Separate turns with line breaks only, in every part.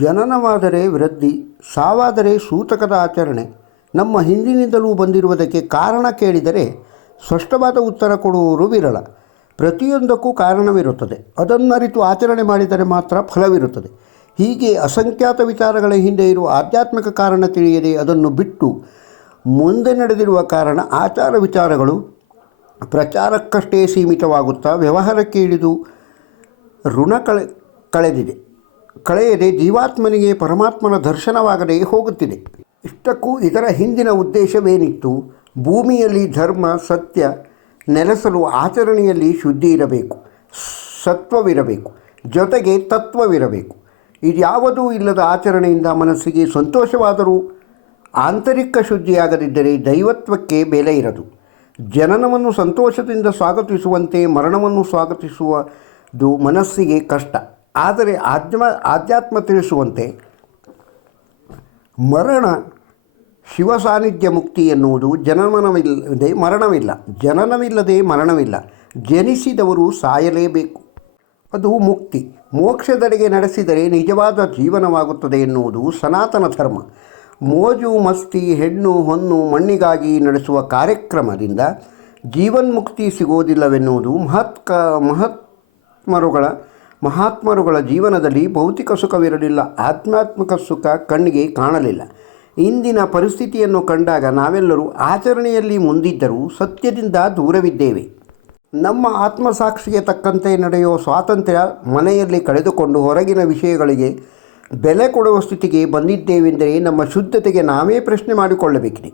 ಜನನವಾದರೆ ವೃದ್ಧಿ, ಸಾವಾದರೆ ಸೂತಕದ ಆಚರಣೆ. ನಮ್ಮ ಹಿಂದಿನಿಂದಲೂ ಬಂದಿರುವುದಕ್ಕೆ ಕಾರಣ ಕೇಳಿದರೆ ಸ್ಪಷ್ಟವಾದ ಉತ್ತರ ಕೊಡುವವರು ವಿರಳ. ಪ್ರತಿಯೊಂದಕ್ಕೂ ಕಾರಣವಿರುತ್ತದೆ. ಅದನ್ನರಿತು ಆಚರಣೆ ಮಾಡಿದರೆ ಮಾತ್ರ ಫಲವಿರುತ್ತದೆ. ಹೀಗೆ ಅಸಂಖ್ಯಾತ ವಿಚಾರಗಳ ಹಿಂದೆ ಇರುವ ಆಧ್ಯಾತ್ಮಿಕ ಕಾರಣ ತಿಳಿಯದೆ ಅದನ್ನು ಬಿಟ್ಟು ಮುಂದೆ ನಡೆದಿರುವ ಕಾರಣ ಆಚಾರ ವಿಚಾರಗಳು ಪ್ರಚಾರಕ್ಕಷ್ಟೇ ಸೀಮಿತವಾಗುತ್ತಾ ವ್ಯವಹಾರಕ್ಕೆ ಇಳಿದು ಋಣ ಕಳೆ, ಕಳೆದಿದೆ. ಕಳೆಯದೆ ಜೀವಾತ್ಮನಿಗೆ ಪರಮಾತ್ಮನ ದರ್ಶನವಾಗದೇ ಹೋಗುತ್ತಿದೆ. ಇಷ್ಟಕ್ಕೂ ಇದರ ಹಿಂದಿನ ಉದ್ದೇಶವೇನಿತ್ತು? ಭೂಮಿಯಲ್ಲಿ ಧರ್ಮ, ಸತ್ಯ ನೆಲೆಸಲು ಆಚರಣೆಯಲ್ಲಿ ಶುದ್ಧಿ ಇರಬೇಕು, ಸತ್ವವಿರಬೇಕು, ಜೊತೆಗೆ ತತ್ವವಿರಬೇಕು. ಇದ್ಯಾವುದೂ ಇಲ್ಲದ ಆಚರಣೆಯಿಂದ ಮನಸ್ಸಿಗೆ ಸಂತೋಷವಾದರೂ ಆಂತರಿಕ ಶುದ್ಧಿಯಾಗದಿದ್ದರೆ ದೈವತ್ವಕ್ಕೆ ಬೆಲೆ ಇರದು. ಜನನವನ್ನು ಸಂತೋಷದಿಂದ ಸ್ವಾಗತಿಸುವಂತೆ ಮರಣವನ್ನು ಸ್ವಾಗತಿಸುವುದು ಮನಸ್ಸಿಗೆ ಕಷ್ಟ. ಆದರೆ ಆತ್ಮ, ಆಧ್ಯಾತ್ಮ ತಿಳಿಸುವಂತೆ ಮರಣ ಶಿವ ಸಾನ್ನಿಧ್ಯ ಮುಕ್ತಿ ಎನ್ನುವುದು ಜನನವಿಲ್ಲದೆ ಮರಣವಿಲ್ಲ. ಜನನವಿಲ್ಲದೆ ಮರಣವಿಲ್ಲ. ಜನಿಸಿದವರು ಸಾಯಲೇಬೇಕು. ಅದು ಮುಕ್ತಿ. ಮೋಕ್ಷದೆಡೆಗೆ ನಡೆಸಿದರೆ ನಿಜವಾದ ಜೀವನವಾಗುತ್ತದೆ ಎನ್ನುವುದು ಸನಾತನ ಧರ್ಮ. ಮೋಜು, ಮಸ್ತಿ, ಹೆಣ್ಣು, ಹೊನ್ನು, ಮಣ್ಣಿಗಾಗಿ ನಡೆಸುವ ಕಾರ್ಯಕ್ರಮದಿಂದ ಜೀವನ್ಮುಕ್ತಿ ಸಿಗೋದಿಲ್ಲವೆನ್ನುವುದು ಮಹತ್ಕ ಮಹಾತ್ಮರುಗಳ ಮಹಾತ್ಮರುಗಳ ಜೀವನದಲ್ಲಿ ಭೌತಿಕ ಸುಖವಿರಲಿಲ್ಲ ಆಧ್ಯಾತ್ಮಿಕ ಸುಖ ಕಣ್ಣಿಗೆ ಕಾಣಲಿಲ್ಲ. ಇಂದಿನ ಪರಿಸ್ಥಿತಿಯನ್ನು ಕಂಡಾಗ ನಾವೆಲ್ಲರೂ ಆಚರಣೆಯಲ್ಲಿ ಮುಂದಿದ್ದರೂ ಸತ್ಯದಿಂದ ದೂರವಿದ್ದೇವೆ. ನಮ್ಮ ಆತ್ಮಸಾಕ್ಷಿಗೆ ತಕ್ಕಂತೆ ನಡೆಯುವ ಸ್ವಾತಂತ್ರ್ಯ ಮನೆಯಲ್ಲಿ ಕಳೆದುಕೊಂಡು ಹೊರಗಿನ ವಿಷಯಗಳಿಗೆ ಬೆಲೆ ಕೊಡುವ ಸ್ಥಿತಿಗೆ ಬಂದಿದ್ದೇವೆಂದರೆ ನಮ್ಮ ಶುದ್ಧತೆಗೆ ನಾವೇ ಪ್ರಶ್ನೆ ಮಾಡಿಕೊಳ್ಳಬೇಕಿದೆ.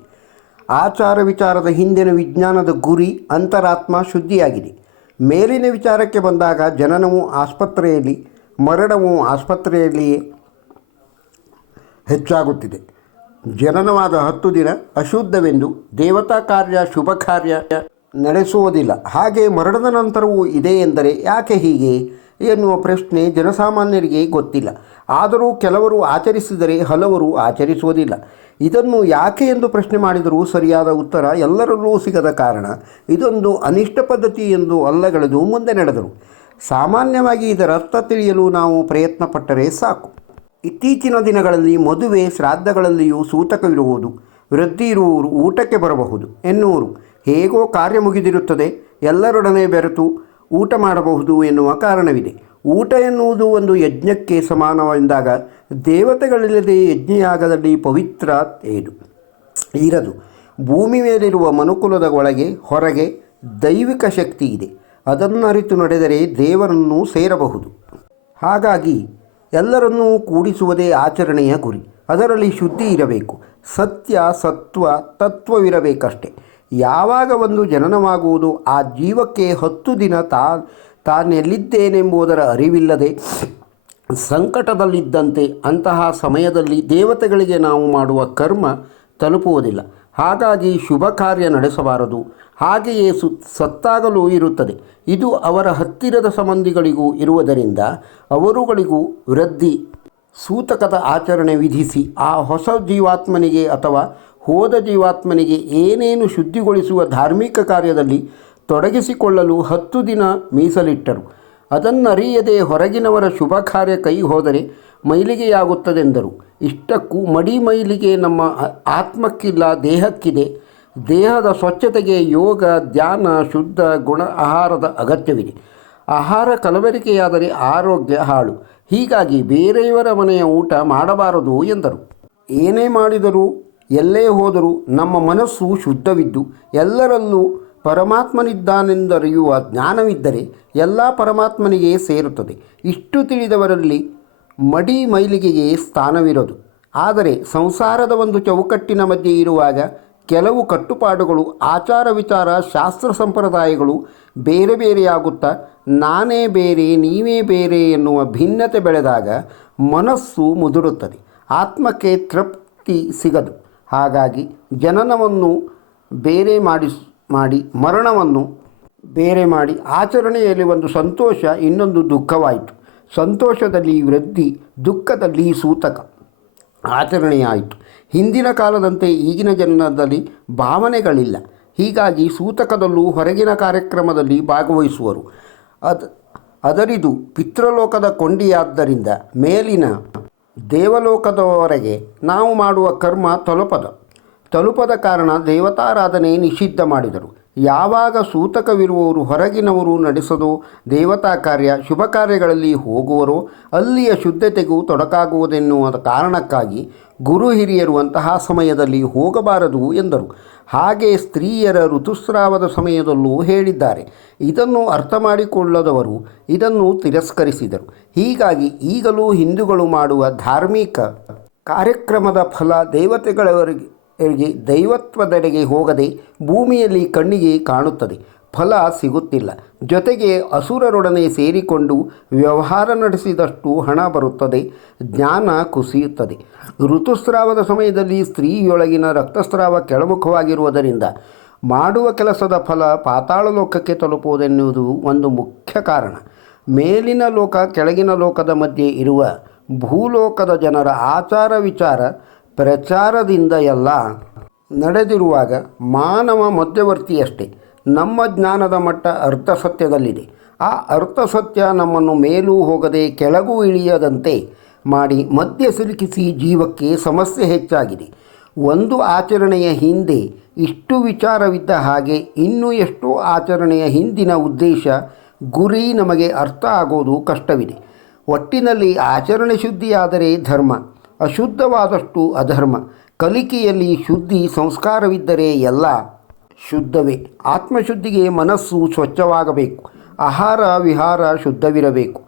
ಆಚಾರ ವಿಚಾರದ ಹಿಂದಿನ ವಿಜ್ಞಾನದ ಗುರಿ ಅಂತರಾತ್ಮ ಶುದ್ಧಿಯಾಗಿದೆ. ಮೇಲಿನ ವಿಚಾರಕ್ಕೆ ಬಂದಾಗ ಜನನವು ಆಸ್ಪತ್ರೆಯಲ್ಲಿ, ಮರಣವು ಆಸ್ಪತ್ರೆಯಲ್ಲಿಯೇ ಹೆಚ್ಚಾಗುತ್ತಿದೆ. ಜನನವಾದ ಹತ್ತು ದಿನ ಅಶುದ್ಧವೆಂದು ದೇವತಾ ಕಾರ್ಯ, ಶುಭ ಕಾರ್ಯ ನಡೆಸುವುದಿಲ್ಲ. ಹಾಗೆ ಮರಣದ ನಂತರವೂ ಇದೆ ಎಂದರೆ ಯಾಕೆ ಹೀಗೆ ಎನ್ನುವ ಪ್ರಶ್ನೆ ಜನಸಾಮಾನ್ಯರಿಗೆ ಗೊತ್ತಿಲ್ಲ. ಆದರೂ ಕೆಲವರು ಆಚರಿಸಿದರೆ ಹಲವರು ಆಚರಿಸುವುದಿಲ್ಲ. ಇದನ್ನು ಯಾಕೆ ಎಂದು ಪ್ರಶ್ನೆ ಮಾಡಿದರೂ ಸರಿಯಾದ ಉತ್ತರ ಎಲ್ಲರಲ್ಲೂ ಸಿಗದ ಕಾರಣ, ಇದೊಂದು ಅನಿಷ್ಟ ಪದ್ಧತಿ ಎಂದು ಅಲ್ಲಗಳೆದು ಮುಂದೆ ನಡೆದರು. ಸಾಮಾನ್ಯವಾಗಿ ಇದರ ಅರ್ಥ ತಿಳಿಯಲು ನಾವು ಪ್ರಯತ್ನ ಪಟ್ಟರೆ ಸಾಕು. ಇತ್ತೀಚಿನ ದಿನಗಳಲ್ಲಿ ಮದುವೆ ಶ್ರಾದ್ದಗಳಲ್ಲಿಯೂ ಸೂತಕವಿರುವುದು, ವೃದ್ಧಿ ಇರುವವರು ಊಟಕ್ಕೆ ಬರಬಹುದು ಎನ್ನುವರು. ಹೇಗೋ ಕಾರ್ಯ ಮುಗಿದಿರುತ್ತದೆ, ಎಲ್ಲರೊಡನೆ ಬೆರೆತು ಊಟ ಮಾಡಬಹುದು ಎನ್ನುವ ಕಾರಣವಿದೆ. ಊಟ ಎನ್ನುವುದು ಒಂದು ಯಜ್ಞಕ್ಕೆ ಸಮಾನವೆಂದಾಗ ದೇವತೆಗಳಿಲ್ಲದೆ ಯಜ್ಞಯಾಗದಲ್ಲಿ ಪವಿತ್ರ ಏನು ಇರದು. ಭೂಮಿ ಮೇಲಿರುವ ಮನುಕುಲದ ಒಳಗೆ, ಹೊರಗೆ ದೈವಿಕ ಶಕ್ತಿ ಇದೆ. ಅದನ್ನು ಅರಿತು ನಡೆದರೆ ದೇವರನ್ನು ಸೇರಬಹುದು. ಹಾಗಾಗಿ ಎಲ್ಲರನ್ನೂ ಕೂಡಿಸುವುದೇ ಆಚರಣೆಯ ಗುರಿ. ಅದರಲ್ಲಿ ಶುದ್ಧಿ ಇರಬೇಕು. ಸತ್ಯ, ಸತ್ವ, ತತ್ವವಿರಬೇಕಷ್ಟೆ. ಯಾವಾಗ ಒಂದು ಜನನವಾಗುವುದು, ಆ ಜೀವಕ್ಕೆ ಹತ್ತು ದಿನ ತಾ ತಾನೆಲ್ಲಿದ್ದೇನೆಂಬುದರ ಅರಿವಿಲ್ಲದೆ ಸಂಕಟದಲ್ಲಿದ್ದಂತೆ ಅಂತಹ ಸಮಯದಲ್ಲಿ ದೇವತೆಗಳಿಗೆ ನಾವು ಮಾಡುವ ಕರ್ಮ ತಲುಪುವುದಿಲ್ಲ. ಹಾಗಾಗಿ ಶುಭ ಕಾರ್ಯ ನಡೆಸಬಾರದು. ಹಾಗೆಯೇ ಸು ಸತ್ತಾಗಲೂ ಇರುತ್ತದೆ. ಇದು ಅವರ ಹತ್ತಿರದ ಸಂಬಂಧಿಗಳಿಗೂ ಇರುವುದರಿಂದ ಅವರುಗಳಿಗೂ ವೃದ್ಧಿ, ಸೂತಕದ ಆಚರಣೆ ವಿಧಿಸಿ ಆ ಹೊಸ ಜೀವಾತ್ಮನಿಗೆ ಅಥವಾ ಹೋದ ಜೀವಾತ್ಮನಿಗೆ ಏನೇನು ಶುದ್ಧಿಗೊಳಿಸುವ ಧಾರ್ಮಿಕ ಕಾರ್ಯದಲ್ಲಿ ತೊಡಗಿಸಿಕೊಳ್ಳಲು ಹತ್ತು ದಿನ ಮೀಸಲಿಟ್ಟರು. ಅದನ್ನರಿಯದೆ ಹೊರಗಿನವರ ಶುಭ ಕಾರ್ಯ ಕೈ ಹೋದರೆ ಮೈಲಿಗೆಯಾಗುತ್ತದೆಂದರು. ಇಷ್ಟಕ್ಕೂ ಮಡಿ ಮೈಲಿಗೆ ನಮ್ಮ ಆತ್ಮಕ್ಕಿಲ್ಲ ದೇಹಕ್ಕಿದೆ. ದೇಹದ ಸ್ವಚ್ಛತೆಗೆ ಯೋಗ, ಧ್ಯಾನ, ಶುದ್ಧ ಗುಣ ಆಹಾರದ ಅಗತ್ಯವಿದೆ. ಆಹಾರ ಕಲಬೆರಿಕೆಯಾದರೆ ಆರೋಗ್ಯ ಹಾಳು. ಹೀಗಾಗಿ ಬೇರೆಯವರ ಮನೆಯ ಊಟ ಮಾಡಬಾರದು ಎಂದರು. ಏನೇ ಮಾಡಿದರೂ, ಎಲ್ಲೇ ಹೋದರೂ ನಮ್ಮ ಮನಸ್ಸು ಶುದ್ಧವಿದ್ದು, ಎಲ್ಲರಲ್ಲೂ ಪರಮಾತ್ಮನಿದ್ದಾನೆಂದರಿಯುವ ಜ್ಞಾನವಿದ್ದರೆ ಎಲ್ಲ ಪರಮಾತ್ಮನಿಗೆ ಸೇರುತ್ತದೆ. ಇಷ್ಟು ತಿಳಿದವರಲ್ಲಿ ಮಡಿ ಮೈಲಿಗೆಗೆ ಸ್ಥಾನವಿರೋದು. ಆದರೆ ಸಂಸಾರದ ಒಂದು ಚೌಕಟ್ಟಿನ ಮಧ್ಯೆ ಇರುವಾಗ ಕೆಲವು ಕಟ್ಟುಪಾಡುಗಳು, ಆಚಾರ ವಿಚಾರ, ಶಾಸ್ತ್ರ ಸಂಪ್ರದಾಯಗಳು ಬೇರೆ ಬೇರೆಯಾಗುತ್ತಾ, ನಾನೇ ಬೇರೆ, ನೀವೇ ಬೇರೆ ಎನ್ನುವ ಭಿನ್ನತೆ ಬೆಳೆದಾಗ ಮನಸ್ಸು ಮುದುರುತ್ತದೆ. ಆತ್ಮಕ್ಕೆ ತೃಪ್ತಿ ಸಿಗದು. ಹಾಗಾಗಿ ಜನನವನ್ನು ಬೇರೆ ಮಾಡಿಸ್ ಮಾಡಿ ಮರಣವನ್ನು ಬೇರೆ ಮಾಡಿ ಆಚರಣೆಯಲ್ಲಿ ಒಂದು ಸಂತೋಷ, ಇನ್ನೊಂದು ದುಃಖವಾಯಿತು. ಸಂತೋಷದಲ್ಲಿ ವೃದ್ಧಿ, ದುಃಖದಲ್ಲಿ ಸೂತಕ. ಆಚರಣೆಯಾಯಿತು. ಹಿಂದಿನ ಕಾಲದಂತೆ ಈಗಿನ ಜನನದಲ್ಲಿ ಭಾವನೆಗಳಿಲ್ಲ. ಹೀಗಾಗಿ ಸೂತಕದಲ್ಲೂ ಹೊರಗಿನ ಕಾರ್ಯಕ್ರಮದಲ್ಲಿ ಭಾಗವಹಿಸುವರು. ಅದ, ಅದರಿದು ಪಿತೃಲೋಕದ ಕೊಂಡಿಯಾದ್ದರಿಂದ ಮೇಲಿನ ದೇವಲೋಕದವರೆಗೆ ನಾವು ಮಾಡುವ ಕರ್ಮ ತಲುಪದ. ತಲುಪದ ಕಾರಣ ದೇವತಾರಾಧನೆ ನಿಷಿದ್ಧ ಮಾಡಿದರು. ಯಾವಾಗ ಸೂತಕವಿರುವವರು ಹೊರಗಿನವರು ನಡೆಸದು ದೇವತಾ ಕಾರ್ಯ ಶುಭ ಕಾರ್ಯಗಳಲ್ಲಿ ಹೋಗುವರೋ ಅಲ್ಲಿಯ ಶುದ್ಧತೆಗೂ ತೊಡಕಾಗುವುದೆನ್ನುವ ಕಾರಣಕ್ಕಾಗಿ ಗುರು ಹಿರಿಯರು ಅಂತಹ ಸಮಯದಲ್ಲಿ ಹೋಗಬಾರದು ಎಂದರು. ಹಾಗೆ ಸ್ತ್ರೀಯರ ಋತುಸ್ರಾವದ ಸಮಯದಲ್ಲೂ ಹೇಳಿದ್ದಾರೆ. ಇದನ್ನು ಅರ್ಥ ಮಾಡಿಕೊಳ್ಳದವರು ಇದನ್ನು ತಿರಸ್ಕರಿಸಿದರು. ಹೀಗಾಗಿ ಈಗಲೂ ಹಿಂದೂಗಳು ಮಾಡುವ ಧಾರ್ಮಿಕ ಕಾರ್ಯಕ್ರಮದ ಫಲ ದೇವತೆಗಳವರೆಗೆ ದೈವತ್ವದೆಡೆಗೆ ಹೋಗದೆ ಭೂಮಿಯಲ್ಲಿ ಕಣ್ಣಿಗೆ ಕಾಣುತ್ತದೆ. ಫಲ ಸಿಗುತ್ತಿಲ್ಲ. ಜೊತೆಗೆ ಅಸುರರೊಡನೆ ಸೇರಿಕೊಂಡು ವ್ಯವಹಾರ ನಡೆಸಿದಷ್ಟು ಹಣ ಬರುತ್ತದೆ. ಜ್ಞಾನ ಕುಸಿಯುತ್ತದೆ. ಋತುಸ್ರಾವದ ಸಮಯದಲ್ಲಿ ಸ್ತ್ರೀಯೊಳಗಿನ ರಕ್ತಸ್ರಾವ ಕೆಳಮುಖವಾಗಿರುವುದರಿಂದ ಮಾಡುವ ಕೆಲಸದ ಫಲ ಪಾತಾಳ ಲೋಕಕ್ಕೆ ತಲುಪುವುದೆನ್ನುವುದು ಒಂದು ಮುಖ್ಯ ಕಾರಣ. ಮೇಲಿನ ಲೋಕ ಕೆಳಗಿನ ಲೋಕದ ಮಧ್ಯೆ ಇರುವ ಭೂಲೋಕದ ಜನರ ಆಚಾರ ವಿಚಾರ ಪ್ರಚಾರದಿಂದ ಎಲ್ಲ ನಡೆದಿರುವಾಗ ಮಾನವ ಮಧ್ಯವರ್ತಿಯಷ್ಟೇ ನಮ್ಮ ಜ್ಞಾನದ ಮಟ್ಟ ಅರ್ಥಸತ್ಯದಲ್ಲಿದೆ. ಆ ಅರ್ಥಸತ್ಯ ನಮ್ಮನ್ನು ಮೇಲೂ ಹೋಗದೆ ಕೆಳಗೂ ಇಳಿಯದಂತೆ ಮಾಡಿ ಮಧ್ಯ ಸಿಲುಕಿಸಿ ಜೀವಕ್ಕೆ ಸಮಸ್ಯೆ ಹೆಚ್ಚಾಗಿದೆ. ಒಂದು ಆಚರಣೆಯ ಹಿಂದೆ ಇಷ್ಟು ವಿಚಾರವಿದ್ದ ಹಾಗೆ ಇನ್ನೂ ಎಷ್ಟೋ ಆಚರಣೆಯ ಹಿಂದಿನ ಉದ್ದೇಶ ಗುರಿ ನಮಗೆ ಅರ್ಥ ಆಗೋದು ಕಷ್ಟವಿದೆ. ಒಟ್ಟಿನಲ್ಲಿ ಆಚರಣೆ ಶುದ್ಧಿಯಾದರೆ ಧರ್ಮ. ಅಶುದ್ಧವಾದಷ್ಟು ಅಧರ್ಮ. ಕಲಿಕೆಯಲ್ಲಿ ಶುದ್ಧಿ ಸಂಸ್ಕಾರವಿದ್ದರೆ ಎಲ್ಲ ಶುದ್ಧವೇ. ಆತ್ಮಶುದ್ಧಿಗೆ ಮನಸ್ಸು ಸ್ವಚ್ಛವಾಗಬೇಕು. ಆಹಾರ ವಿಹಾರ ಶುದ್ಧವಿರಬೇಕು.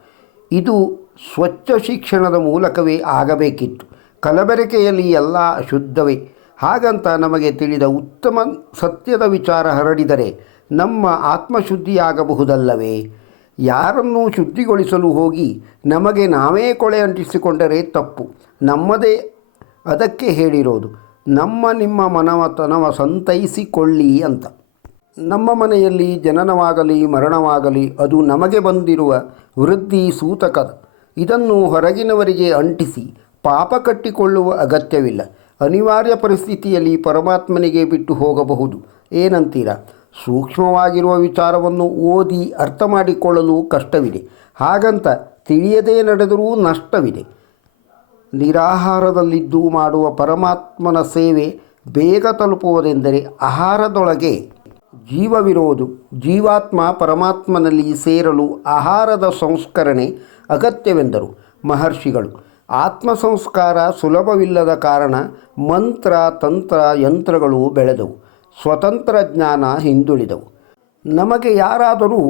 ಇದು ಸ್ವಚ್ಛ ಶಿಕ್ಷಣದ ಮೂಲಕವೇ ಆಗಬೇಕಿತ್ತು. ಕಲಬೆರಕೆಯಲ್ಲಿ ಎಲ್ಲ ಅಶುದ್ಧವೇ ಹಾಗಂತ ನಮಗೆ ತಿಳಿದ ಉತ್ತಮ ಸತ್ಯದ ವಿಚಾರ ಹರಡಿದರೆ ನಮ್ಮ ಆತ್ಮಶುದ್ಧಿಯಾಗಬಹುದಲ್ಲವೇ? ಯಾರನ್ನೂ ಶುದ್ಧಿಗೊಳಿಸಲು ಹೋಗಿ ನಮಗೆ ನಾವೇ ಕೊಳೆ ಅಂಟಿಸಿಕೊಂಡರೆ ತಪ್ಪು. ನಮ್ಮದೇ ಅದಕ್ಕೆ ಹೇಳಿರೋದು. ನಮ್ಮ ನಿಮ್ಮ ಮನವತನವ ಸಂತೈಸಿಕೊಳ್ಳಿ ಅಂತ. ನಮ್ಮ ಮನೆಯಲ್ಲಿ ಜನನವಾಗಲಿ, ಮರಣವಾಗಲಿ ಅದು ನಮಗೆ ಬಂದಿರುವ ವೃದ್ಧಿ ಸೂತಕದ ಇದನ್ನು ಹೊರಗಿನವರಿಗೆ ಅಂಟಿಸಿ ಪಾಪ ಕಟ್ಟಿಕೊಳ್ಳುವ ಅಗತ್ಯವಿಲ್ಲ. ಅನಿವಾರ್ಯ ಪರಿಸ್ಥಿತಿಯಲ್ಲಿ ಪರಮಾತ್ಮನಿಗೆ ಬಿಟ್ಟು ಹೋಗಬಹುದು. ಏನಂತೀರಾ? ಸೂಕ್ಷ್ಮವಾಗಿರುವ ವಿಚಾರವನ್ನು ಓದಿ ಅರ್ಥ ಮಾಡಿಕೊಳ್ಳಲು ಕಷ್ಟವಿದೆ. ಹಾಗಂತ ತಿಳಿಯದೇ ನಡೆದರೂ ನಷ್ಟವಿದೆ. ನಿರಾಹಾರದಲ್ಲಿದ್ದು ಮಾಡುವ ಪರಮಾತ್ಮನ ಸೇವೆ ಬೇಗ ತಲುಪುವುದೆಂದರೆ ಆಹಾರದೊಳಗೆ ಜೀವವಿರೋದು ಜೀವಾತ್ಮ ಪರಮಾತ್ಮನಲ್ಲಿ ಸೇರಲು ಆಹಾರದ ಸಂಸ್ಕರಣೆ ಅಗತ್ಯವೆಂದರು ಮಹರ್ಷಿಗಳು. ಆತ್ಮ ಸಂಸ್ಕಾರ ಸುಲಭವಿಲ್ಲದ ಕಾರಣ ಮಂತ್ರ, ತಂತ್ರ, ಯಂತ್ರಗಳು ಬೆಳೆದವು. ಸ್ವತಂತ್ರ ಜ್ಞಾನ ಹಿಂದುಳಿದವು. ನಮಗೆ ಯಾರಾದರೂ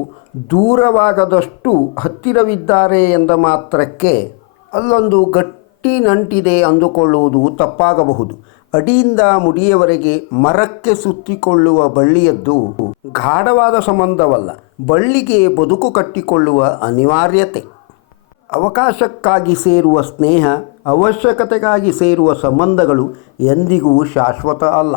ದೂರವಾಗದಷ್ಟು ಹತ್ತಿರವಿದ್ದಾರೆ ಎಂದ ಮಾತ್ರಕ್ಕೆ ಅಲ್ಲೊಂದು ಗಟ್ಟಿ ನಂಟಿದೆ ಅಂದುಕೊಳ್ಳುವುದು ತಪ್ಪಾಗಬಹುದು. ಅಡಿಯಿಂದ ಮುಡಿಯವರೆಗೆ ಮರಕ್ಕೆ ಸುತ್ತಿಕೊಳ್ಳುವ ಬಳ್ಳಿಯದ್ದು ಗಾಢವಾದ ಸಂಬಂಧವಲ್ಲ. ಬಳ್ಳಿಗೆ ಬದುಕು ಕಟ್ಟಿಕೊಳ್ಳುವ ಅನಿವಾರ್ಯತೆ. ಅವಕಾಶಕ್ಕಾಗಿ ಸೇರುವ ಸ್ನೇಹ, ಅವಶ್ಯಕತೆಗಾಗಿ ಸೇರುವ ಸಂಬಂಧಗಳು ಎಂದಿಗೂ ಶಾಶ್ವತ ಅಲ್ಲ.